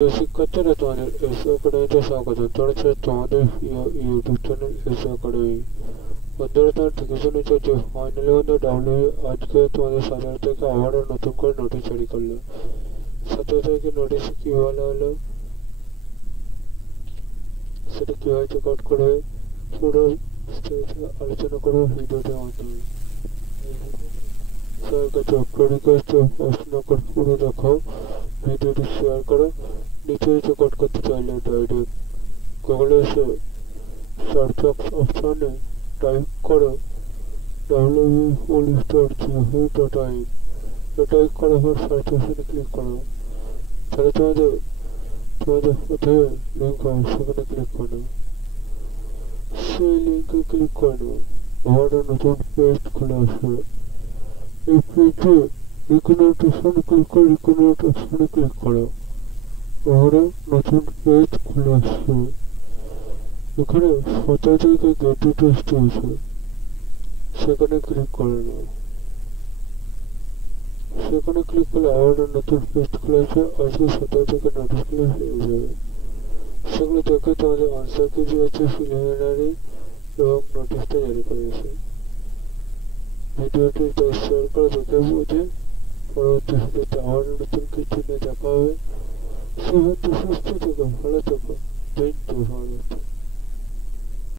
শিক্ষার্থীরা তোমাদের এসিও একাডেমিতে স্বাগত। চলেছে তোমাদের ইউটিউব চ্যানেল এসিও একাডেমি। বন্ধুরা, তোমার ঠিক শুনেছ যে ফাইনালি ডাব্লিউ আজকে তোমাদের 17 থেকে আবারও নতুন করে নোটিশ জারি করলো। 17 তারিখে নোটিশে কি বলা হলো সেটা কিভাবে চেক আউট করবে পুরো আলোচনা করবো ভিডিওটির মাধ্যমে। সবার কাছে রিকোয়েস্ট প্রশ্ন করে পুরো দেখো, ভিডিওটি শেয়ার করো। নিচে চেক আউট করতে চাইলে ডাইরেক্ট গুগলে এসে সার্চ বক্স অপশনে টাইপ করো www.police.gov.in। টাইপ করার পর সার্চ অপশনে ক্লিক করো। তাহলে তোমাদের প্রথমে লিঙ্ক হবে, সেখানে ক্লিক করো। সেই লিঙ্কে ক্লিক করো, আবার নতুন পেজ খুলে আসবে। এই পেজে রিকনেক্ট অপশনে ক্লিক করে রিকনেক্ট অপশনে ক্লিক করো। আবারও নতুন পেজ খুলে আসবে। এখানে 17 তারিখে গেট টেস্ট হয়েছে, সেখানে ক্লিক করে নাও। সেখানে ক্লিক করলে আবারও নতুন পেজ খুলে আসবে। আজকে 17 থেকে নোটিশগুলো হয়ে যাবে। সেগুলো দেখে তোমাদের আনসার কি দিয়েছে প্রিলিমিনারি এবং নোটিশটা জারি করেছে। ভিডিওটি শেয়ার করে দেখে বুঝে পরবর্তী ভিডিওতে আবার নতুন কিছু নিয়ে দেখা হবে। সে হচ্ছে সুস্থ থেকো, ভালো থেকো, জয় ভারত।